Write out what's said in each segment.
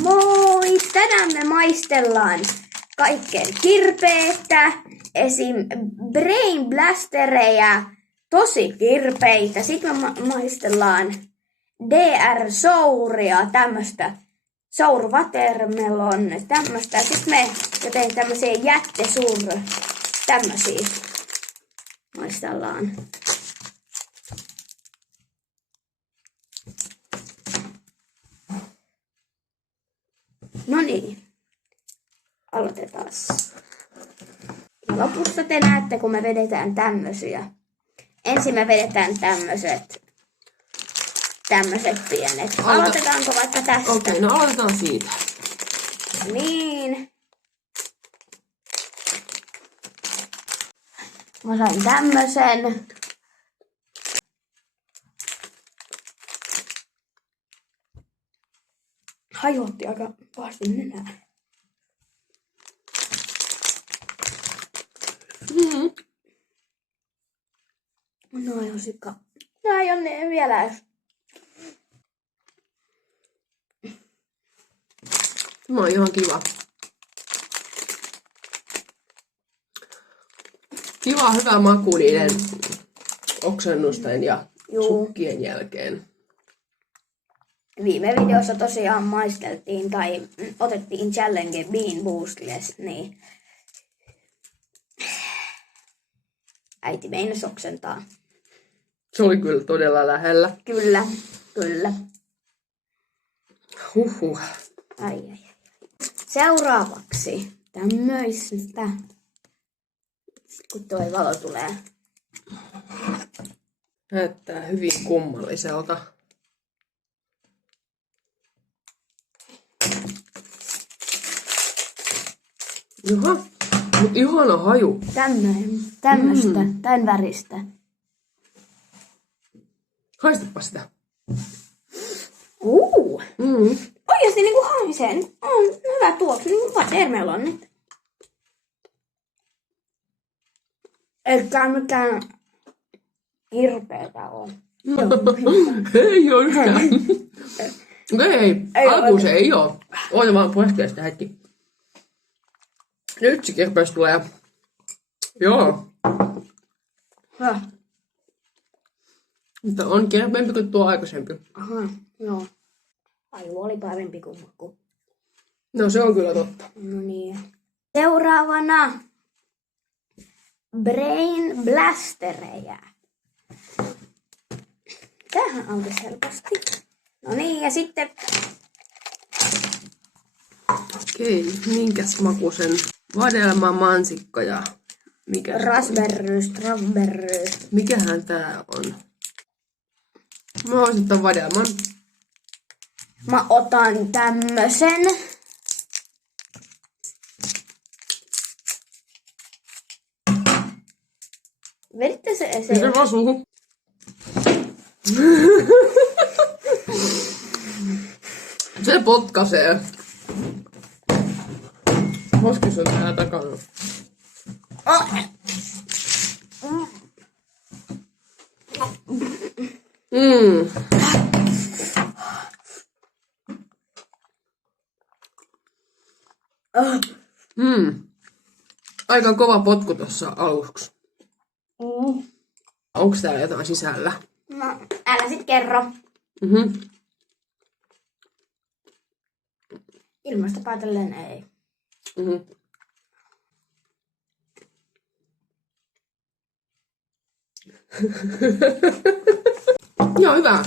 Moi! Tänään me maistellaan kaikkeen kirpeitä, esim. Brain Blastereja, tosi kirpeitä. Sitten me maistellaan DR Souria, tämmöstä Sour Watermelon, tämmöstä. Sitten me tein tämmösiä tämmösiä maistellaan. No niin, aloitetaan. Ja lopussa te näette, kun me vedetään tämmösiä. Ensin me vedetään tämmöset pienet. Aloitetaanko vaikka tästä? Okei, no aloitetaan siitä. Niin. Mä sain tämmösen. Hajotti aika pahasti nenää. No ei osikka. Nää ei ole vielä edes. Tämä on ihan kiva. Kiva, hyvä maku niiden oksennusten ja sukkien jälkeen. Viime videossa tosiaan maisteltiin tai otettiin challenge Bean Boostless, niin äiti meinasi oksentaa. Se oli kyllä todella lähellä. Kyllä. Huhhuh. Ai. Seuraavaksi tämmöistä, kun toi valo tulee. Näyttää hyvin kummalliselta. Jaha, mut ihana haju. Tämmöstä, tän väristä. Haistapa sitä. Oikeasti niinku haisee. On hyvä tuoksu, niinku watermelonit. Eikä mikään kirpeätä oo. Ei oo yhtään. Ei, alkuun se ei oo. Oota vaan puhkea sitä hetki. Nyt se kirpeys tulee. Joo. Mutta on kirpeämpi kuin tuo aikaisempi. Aha, joo. Haju oli parempi kuin maku. No se on kyllä totta. No niin. Seuraavana Brain Blastereja. Tähän aukesi helposti. No niin, ja sitten Okei, minkäs makuisen? Vadelma, mansikka ja mikä? raspberry, strawberry. Mikähän tää on? Mä voisin ottaa vadelman. Mä otan tämmösen. Veditte se esiin? Se vaan suuhun. Se potkaisee. Moskis on täällä takana. Aika kova potku tossa aluksi. Onks täällä jotain sisällä? No, älä sit kerro. Ilmasta päätellen ei. Joo, hyvä.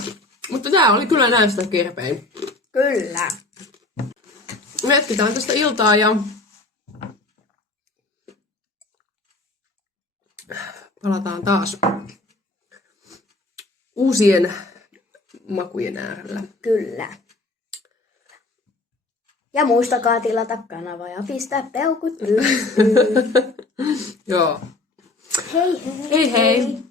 Mutta tää oli kyllä näistä kirpein. Kyllä. Me jatketaan tästä iltaa ja palataan taas uusien makujen äärellä. Kyllä. Ja muistakaa tilata kanava ja pistää peukut pystyyn. Joo. Hei hei. Hei hei.